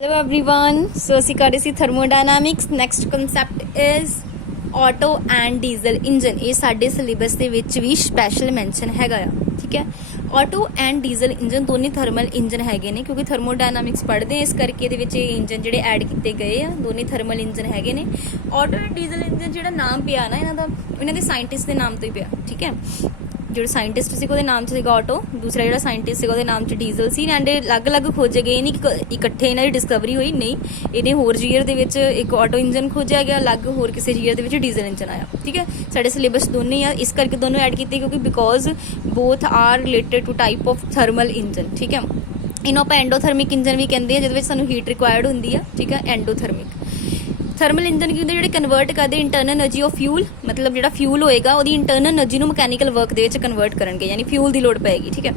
Hello everyone, so ਅਸੀਂ ਕਰ ਰਹੇ ਸੀ thermodynamics. Next concept is Otto and diesel engine. ਇਹ ਸਾਡੇ ਸਿਲੇਬਸ ਦੇ ਵਿੱਚ ਵੀ ਸਪੈਸ਼ਲ ਮੈਂਸ਼ਨ ਹੈਗਾ ਆ, ਠੀਕ ਹੈ। ਆਟੋ ਐਂਡ ਡੀਜ਼ਲ ਇੰਜਨ ਦੋਨੇ ਥਰਮਲ ਇੰਜਨ ਹੈਗੇ ਨੇ, ਕਿਉਂਕਿ ਥਰਮੋਡਾਇਨਾਮਿਕਸ ਪੜ੍ਹਦੇ ਆ, ਇਸ ਕਰਕੇ ਇਹਦੇ ਵਿੱਚ ਇਹ ਇੰਜਨ ਜਿਹੜੇ ਐਡ ਕੀਤੇ ਗਏ ਆ ਦੋਨੇ ਥਰਮਲ ਇੰਜਨ ਹੈਗੇ ਨੇ। ਆਟੋ ਐਂਡ ਡੀਜ਼ਲ ਇੰਜਨ ਜਿਹੜਾ ਨਾਮ ਪਿਆ ਨਾ ਇਹਨਾਂ ਦੇ ਸਾਇੰਟਿਸਟ ਦੇ ਨਾਮ ਤੋਂ ਹੀ ਪਿਆ, ਠੀਕ ਹੈ। ਜਿਹੜਾ ਸਾਇੰਟਿਸਟ ਸੀਗਾ ਉਹਦੇ ਨਾਮ 'ਚ ਸੀਗਾ ਆਟੋ, ਦੂਸਰਾ ਜਿਹੜਾ ਸਾਇੰਟਿਸਟ ਸੀਗਾ ਉਹਦੇ ਨਾਮ 'ਚ ਡੀਜ਼ਲ ਸੀ। ਐਂਡ ਇਹ ਅਲੱਗ-ਅਲੱਗ ਖੋਜੇ ਗਏ, ਨਹੀਂ ਕਿ ਇਕੱਠੇ ਇਹਨਾਂ ਦੀ ਡਿਸਕਵਰੀ ਹੋਈ, ਨਹੀਂ। ਇਹਨੇ ਹੋਰ ਈਅਰ ਦੇ ਵਿੱਚ ਇੱਕ ਆਟੋ ਇੰਜਨ ਖੋਜਿਆ ਗਿਆ, ਅਲੱਗ ਹੋਰ ਕਿਸੇ ਈਅਰ ਦੇ ਵਿੱਚ ਡੀਜ਼ਲ ਇੰਜਨ ਆਇਆ, ਠੀਕ ਹੈ। ਸਾਡੇ ਸਿਲੇਬਸ ਦੋਨੇ ਆ, ਇਸ ਕਰਕੇ ਦੋਨੋਂ ਐਡ ਕੀਤੇ ਕਿਉਂਕਿ because both are related to type of thermal engine, ਠੀਕ ਹੈ। ਇਹਨੂੰ ਆਪਾਂ ਐਂਡੋਥਰਮਿਕ ਇੰਜਨ ਵੀ ਕਹਿੰਦੇ ਆ, ਜਿਹਦੇ ਵਿੱਚ ਸਾਨੂੰ ਹੀਟ ਰਿਕੁਆਇਰਡ ਹੁੰਦੀ ਆ, ਠੀਕ ਹੈ। ਐਂਡੋਥਰਮਿਕ ਥਰਮਲ ਇੰਜਨ ਕੀ ਹੁੰਦੇ, ਜਿਹੜੇ ਕਨਵਰਟ ਕਰਦੇ ਇੰਟਰਨਲ એનર્ਜੀ ਆਫ ਫਿਊਲ, ਮਤਲਬ ਜਿਹੜਾ ਫਿਊਲ ਹੋਏਗਾ ਉਹਦੀ ਇੰਟਰਨਲ એનર્ਜੀ ਨੂੰ ਮਕੈਨੀਕਲ ਵਰਕ ਦੇ ਵਿੱਚ ਕਨਵਰਟ ਕਰਨਗੇ, ਯਾਨੀ ਫਿਊਲ ਦੀ ਲੋੜ ਪਏਗੀ, ਠੀਕ ਹੈ।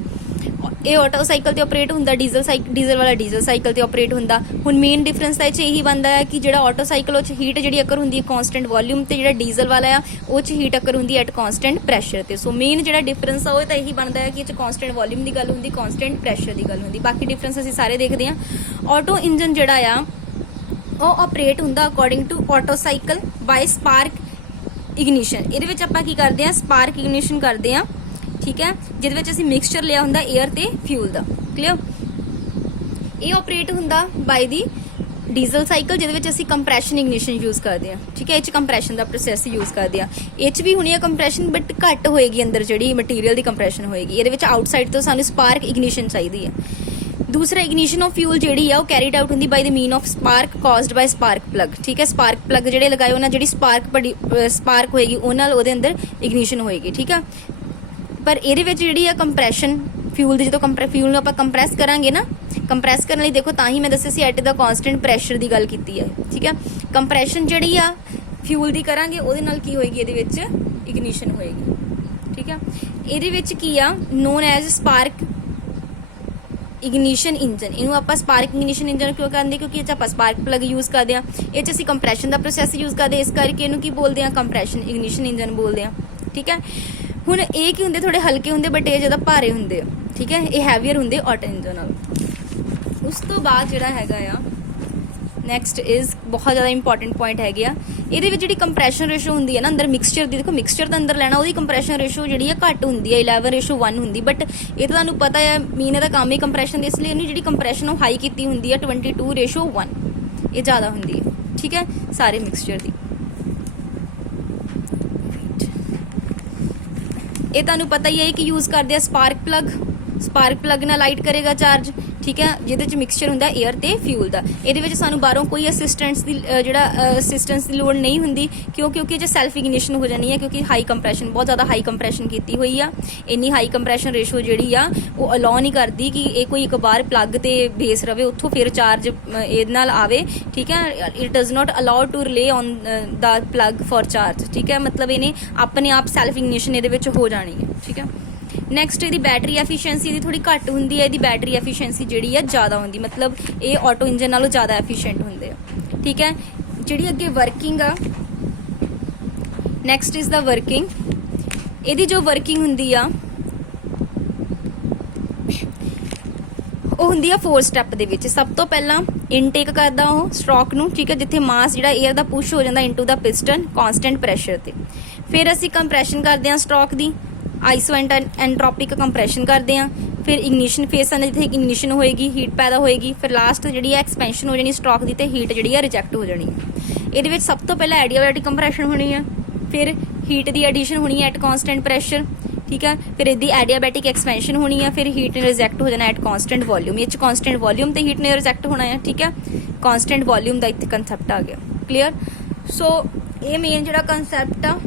ਇਹ ਆਟੋ ਸਾਈਕਲ ਤੇ ਆਪਰੇਟ ਹੁੰਦਾ, ਡੀਜ਼ਲ ਵਾਲਾ ਡੀਜ਼ਲ ਸਾਈਕਲ ਤੇ ਆਪਰੇਟ ਹੁੰਦਾ। ਹੁਣ ਮੇਨ ਡਿਫਰੈਂਸ ਤਾਂ ਇਹ 'ਚ ਇਹੀ ਬਣਦਾ ਹੈ ਕਿ ਜਿਹੜਾ ਆਟੋ ਸਾਈਕਲ ਉਹ 'ਚ ਹੀਟ ਜਿਹੜੀ ਅਕਰ ਹੁੰਦੀ ਹੈ ਕੌਨਸਟੈਂਟ ਵੋਲਿਊਮ ਤੇ, ਜਿਹੜਾ ਡੀਜ਼ਲ ਵਾਲਾ ਆ ਉਹ 'ਚ ਹੀਟ ਅਕਰ ਹੁੰਦੀ ਹੈ ਐਟ ਕੌਨਸਟੈਂਟ ਪ੍ਰੈਸ਼ਰ ਤੇ। ਸੋ ਮੇਨ ਜਿਹੜਾ ਡਿਫਰੈਂਸ ਆ ਉਹ ਤਾਂ ਇਹੀ ਬਣਦਾ ਹੈ ਕਿ ਇਹ 'ਚ ਕੌਨਸਟੈਂਟ ਵੋਲਿਊਮ ਦੀ ਗੱਲ ਹੁੰਦੀ, ਕੌਨਸਟੈਂਟ ਪ੍ਰੈਸ਼ਰ ਦੀ ਗੱਲ ਹੁੰਦੀ। ਬਾਕੀ ਡਿਫਰੈਂਸ ਅਸੀਂ ਸਾਰੇ ਦੇਖਦੇ ਹਾਂ। ਆਟੋ ਇੰਜਨ ਜਿਹੜਾ ਆ ਉਹ ਆਪਰੇਟ ਹੁੰਦਾ according to Otto cycle by spark ignition. ਇਹਦੇ ਵਿੱਚ ਆਪਾਂ ਕੀ ਕਰਦੇ ਹਾਂ, ਸਪਾਰਕ ਇਗਨੀਸ਼ਨ ਕਰਦੇ ਹਾਂ, ਠੀਕ ਹੈ, ਜਿਹਦੇ ਵਿੱਚ ਅਸੀਂ ਮਿਕਸਚਰ ਲਿਆ ਹੁੰਦਾ 에ਅਰ ਤੇ ਫਿਊਲ ਦਾ, ਕਲੀਅਰ। ਇਹ ਆਪਰੇਟ ਹੁੰਦਾ ਬਾਈ ਦੀ ਡੀਜ਼ਲ ਸਾਈਕਲ, ਜਿਹਦੇ ਵਿੱਚ ਅਸੀਂ ਕੰਪਰੈਸ਼ਨ ਇਗਨੀਸ਼ਨ ਯੂਜ਼ ਕਰਦੇ ਹਾਂ, ਠੀਕ ਹੈ। ਇਹ 'ਚ ਕੰਪਰੈਸ਼ਨ ਦਾ ਪ੍ਰੋਸੈਸ ਯੂਜ਼ ਕਰਦੇ ਹਾਂ। ਇਹ 'ਚ ਵੀ ਹੋਣੀ ਆ ਕੰਪਰੈਸ਼ਨ, ਬਟ ਘੱਟ ਹੋਏਗੀ ਅੰਦਰ ਜਿਹੜੀ ਮਟੀਰੀਅਲ ਦੀ ਕੰਪਰੈਸ਼ਨ ਹੋਏਗੀ। ਇਹਦੇ ਵਿੱਚ ਆਊਟਸਾਈਡ ਤੋਂ ਸਾਨੂੰ ਸਪਾਰਕ ਇਗਨੀਸ਼ਨ ਚਾਹੀਦੀ ਹੈ। ਦੂਸਰਾ ਇਗਨੀਸ਼ਨ ਆਫ ਫਿਊਲ ਜਿਹੜੀ ਆ ਉਹ ਕੈਰੀਡ ਆਊਟ ਹੁੰਦੀ by the mean of spark caused by spark plug, ਠੀਕ ਹੈ। ਸਪਾਰਕ ਪਲੱਗ ਜਿਹੜੇ ਲਗਾਏ ਉਹਨਾਂ ਜਿਹੜੀ ਸਪਾਰਕ ਹੋਏਗੀ ਉਹ ਨਾਲ ਉਹਦੇ ਅੰਦਰ ਇਗਨੀਸ਼ਨ ਹੋਏਗੀ, ਠੀਕ ਆ। ਪਰ ਇਹਦੇ ਵਿੱਚ ਜਿਹੜੀ ਆ ਕੰਪਰੈਸ਼ਨ ਫਿਊਲ ਦੀ, ਜਦੋਂ ਫਿਊਲ ਨੂੰ ਆਪਾਂ ਕੰਪਰੈਸ ਕਰਾਂਗੇ ਨਾ, ਕੰਪਰੈਸ ਕਰਨ ਲਈ ਦੇਖੋ ਤਾਂ ਹੀ ਮੈਂ ਦੱਸਿਆ ਸੀ ਐਟ ਦਾ ਕੌਨਸਟੈਂਟ ਪ੍ਰੈਸ਼ਰ ਦੀ ਗੱਲ ਕੀਤੀ ਹੈ, ਠੀਕ ਹੈ। ਕੰਪਰੈਸ਼ਨ ਜਿਹੜੀ ਆ ਫਿਊਲ ਦੀ ਕਰਾਂਗੇ ਉਹਦੇ ਨਾਲ ਕੀ ਹੋਏਗੀ, ਇਹਦੇ ਵਿੱਚ ਇਗਨੀਸ਼ਨ ਹੋਏਗੀ, ਠੀਕ ਆ। ਇਹਦੇ ਵਿੱਚ ਕੀ ਆ, non as spark ignition engine. ਇਹਨੂੰ ਆਪਾਂ ਸਪਾਰਕ ਇਗਨੀਸ਼ਨ ਇੰਜਨ ਕਿਉਂ ਕਹਿੰਦੇ, ਕਿਉਂਕਿ ਇਹ 'ਚ ਆਪਾਂ ਸਪਾਰਕ ਪਲੱਗ ਯੂਜ਼ ਕਰਦੇ ਹਾਂ, ਇਹ 'ਚ ਅਸੀਂ ਕੰਪਰੈਸ਼ਨ ਦਾ ਪ੍ਰੋਸੈਸ ਯੂਜ਼ ਕਰਦੇ, ਇਸ ਕਰਕੇ ਇਹਨੂੰ ਕੀ ਬੋਲਦੇ ਆ, ਕੰਪਰੈਸ਼ਨ ਇਗਨੀਸ਼ਨ ਇੰਜਨ ਬੋਲਦੇ ਆ, ਠੀਕ ਹੈ। ਹੁਣ ਇਹ ਕੀ ਹੁੰਦੇ, ਥੋੜੇ ਹਲਕੇ ਹੁੰਦੇ ਬਟ ਇਹ ਜ਼ਿਆਦਾ ਭਾਰੇ ਹੁੰਦੇ ਆ, ਠੀਕ ਹੈ। ਇਹ ਹੈਵੀਅਰ ਹੁੰਦੇ ਆਟੋ ਇੰਜਨ ਨਾਲ। ਉਸ ਤੋਂ ਬਾਅਦ ਜਿਹੜਾ ਹੈਗਾ ਆ ਨੈਕਸਟ ਇਜ਼ ਬਹੁਤ ਜ਼ਿਆਦਾ ਇੰਪੋਰਟੈਂਟ ਪੁਆਇੰਟ ਹੈਗੇ ਆ। ਇਹਦੇ ਵਿੱਚ ਜਿਹੜੀ ਕੰਪਰੈਸ਼ਨ ਰੇਸ਼ੋ ਹੁੰਦੀ ਹੈ ਨਾ ਅੰਦਰ ਮਿਕਸਚਰ ਦੀ, ਦੇਖੋ ਮਿਕਸਚਰ ਦਾ ਅੰਦਰ ਲੈਣਾ, ਉਹਦੀ ਕੰਪਰੈਸ਼ਨ ਰੇਸ਼ੋ ਜਿਹੜੀ ਆ ਘੱਟ ਹੁੰਦੀ ਹੈ, 11:1 ਹੁੰਦੀ। ਬਟ ਇਹ ਤਾਂ ਤੁਹਾਨੂੰ ਪਤਾ ਹੈ ਮੀਨ ਇਹਦਾ ਕੰਮ ਹੀ ਕੰਪਰੈਸ਼ਨ ਦੀ, ਇਸ ਲਈ ਇਹਨੂੰ ਜਿਹੜੀ ਕੰਪਰੈਸ਼ਨ ਉਹ ਹਾਈ ਕੀਤੀ ਹੁੰਦੀ ਹੈ 22:1, ਇਹ ਜ਼ਿਆਦਾ ਹੁੰਦੀ ਹੈ, ਠੀਕ ਹੈ, ਸਾਰੇ ਮਿਕਸਚਰ ਦੀ। ਇਹ ਤੁਹਾਨੂੰ ਪਤਾ ਹੀ ਹੈ ਕਿ ਯੂਜ਼ ਕਰਦੇ ਆ ਸਪਾਰਕ ਪਲੱਗ ਨਾਲ ਲਾਈਟ ਕਰੇਗਾ ਚਾਰਜ, ਠੀਕ ਹੈ, ਜਿਹਦੇ ਚ ਮਿਕਸਚਰ ਹੁੰਦਾ 에ਅਰ ਤੇ ਫਿਊਲ ਦਾ। ਇਹਦੇ ਵਿੱਚ ਸਾਨੂੰ ਬਾਹਰੋਂ ਕੋਈ ਅਸਿਸਟੈਂਸ ਦੀ ਲੋੜ ਨਹੀਂ ਹੁੰਦੀ, ਕਿਉਂਕਿ ਇਹ 'ਚ ਸੈਲਫ ਇਗਨੀਸ਼ਨ ਹੋ ਜਾਣੀ ਹੈ, ਕਿਉਂਕਿ ਹਾਈ ਕੰਪਰੈਸ਼ਨ, ਬਹੁਤ ਜ਼ਿਆਦਾ ਹਾਈ ਕੰਪਰੈਸ਼ਨ ਕੀਤੀ ਹੋਈ ਆ। ਇੰਨੀ ਹਾਈ ਕੰਪਰੈਸ਼ਨ ਰੇਸ਼ੋ ਜਿਹੜੀ ਆ ਉਹ ਅਲਾਉ ਨਹੀਂ ਕਰਦੀ ਕਿ ਇਹ ਕੋਈ ਇੱਕ ਵਾਰ ਪਲੱਗ ਤੇ ਬੇਸ ਰਵੇ, ਉੱਥੋਂ ਫਿਰ ਚਾਰਜ ਇਹਦੇ ਨਾਲ ਆਵੇ, ਠੀਕ ਹੈ। It does not allow to rely on the plug for charge, ਠੀਕ ਹੈ। ਮਤਲਬ ਇਹਨੇ ਆਪਣੇ ਆਪ ਸੈਲਫ ਇਗਨੀਸ਼ਨ ਇਹਦੇ ਵਿੱਚ ਹੋ ਜਾਣੀ ਹੈ, ਠੀਕ ਹੈ। ਨੈਕਸਟ ਇਹਦੀ ਬੈਟਰੀ ਐਫੀਸ਼ੀਐਂਸੀ ਇਹਦੀ ਥੋੜੀ ਘੱਟ ਹੁੰਦੀ ਹੈ, ਇਹਦੀ ਬੈਟਰੀ ਐਫੀਸ਼ੀਐਂਸੀ ਜਿਹੜੀ ਆ ਜ਼ਿਆਦਾ ਹੁੰਦੀ, ਮਤਲਬ ਇਹ ਆਟੋ ਇੰਜਨ ਨਾਲੋਂ ਜ਼ਿਆਦਾ ਐਫੀਸ਼ੀਐਂਟ ਹੁੰਦੇ ਆ, ਠੀਕ ਹੈ। ਜਿਹੜੀ ਅੱਗੇ ਵਰਕਿੰਗ ਆ, ਨੈਕਸਟ ਇਜ਼ ਦਾ ਵਰਕਿੰਗ। ਇਹਦੀ ਜੋ ਵਰਕਿੰਗ ਹੁੰਦੀ ਆ ਉਹ ਹੁੰਦੀ ਆ 4 ਸਟੈਪ ਦੇ ਵਿੱਚ। ਸਭ ਤੋਂ ਪਹਿਲਾਂ ਇਨਟੇਕ ਕਰਦਾ ਉਹ ਸਟ੍ਰੋਕ ਨੂੰ, ਠੀਕ ਹੈ, ਜਿੱਥੇ ਮਾਸ ਜਿਹੜਾ 에ਅਰ ਦਾ ਪੁਸ਼ ਹੋ ਜਾਂਦਾ ਇਨਟੂ ਦਾ ਪਿਸਟਨ ਕੌਨਸਟੈਂਟ ਪ੍ਰੈਸ਼ਰ ਤੇ। ਫਿਰ ਅਸੀਂ ਕੰਪਰੈਸ਼ਨ ਕਰਦੇ ਹਾਂ ਸਟ੍ਰੋਕ ਦੀ, ਆਈਸੋ ਐਂਟ੍ਰੋਪਿਕ ਕੰਪਰੈਸ਼ਨ ਕਰਦੇ ਆ। ਫਿਰ ਇਗਨੀਸ਼ਨ ਫੇਸ ਆਉਂਦਾ, ਜਿੱਥੇ ਇਗਨੀਸ਼ਨ ਹੋਏਗੀ ਹੀਟ ਪੈਦਾ ਹੋਏਗੀ। ਫਿਰ ਲਾਸਟ ਜਿਹੜੀ ਆ ਐਕਸਪੈਂਸ਼ਨ ਹੋ ਜਾਣੀ ਸਟ੍ਰੋਕ ਦੀ, ਤੇ ਹੀਟ ਜਿਹੜੀ ਆ ਰਿਜੈਕਟ ਹੋ ਜਾਣੀ ਹੈ। ਇਹਦੇ ਵਿੱਚ ਸਭ ਤੋਂ ਪਹਿਲਾਂ ਐਡੀਆਬੈਟਿਕ ਕੰਪਰੈਸ਼ਨ ਹੋਣੀ ਹੈ, ਫਿਰ ਹੀਟ ਦੀ ਐਡੀਸ਼ਨ ਹੋਣੀ ਹੈ ਐਟ ਕੌਨਸਟੈਂਟ ਪ੍ਰੈਸ਼ਰ, ਠੀਕ ਹੈ। ਫਿਰ ਇਹਦੀ ਐਡੀਆਬੈਟਿਕ ਐਕਸਪੈਂਸ਼ਨ ਹੋਣੀ ਹੈ, ਫਿਰ ਹੀਟ ਨੇ ਰਿਜੈਕਟ ਹੋ ਜਾਣਾ ਐਟ ਕੌਨਸਟੈਂਟ ਵੋਲਿਊਮ। ਇਹ 'ਚ ਕੌਨਸਟੈਂਟ ਵੋਲਿਊਮ ਤੇ ਹੀਟ ਨੇ ਰਿਜੈਕਟ ਹੋਣਾ ਹੈ, ਠੀਕ ਹੈ। ਕੌਨਸਟੈਂਟ ਵੋਲਿਊਮ ਦਾ ਇੱਥੇ ਕੰਸੈਪਟ ਆ ਗਿਆ, ਕਲੀਅਰ। ਸੋ ਇਹ ਮੇਨ ਜਿਹੜਾ ਕੰਸੈਪਟ ਆ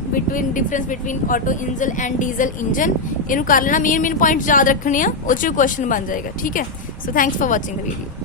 difference between auto engine and diesel engine, ਇਹਨੂੰ ਕਰ ਲੈਣਾ। ਮੇਨ ਪੁਆਇੰਟ ਯਾਦ ਰੱਖਣੇ ਆ, ਉਹ 'ਚ ਕੁਐਸਚਨ ਬਣ ਜਾਏਗਾ, ਠੀਕ ਹੈ। So thanks for watching the video.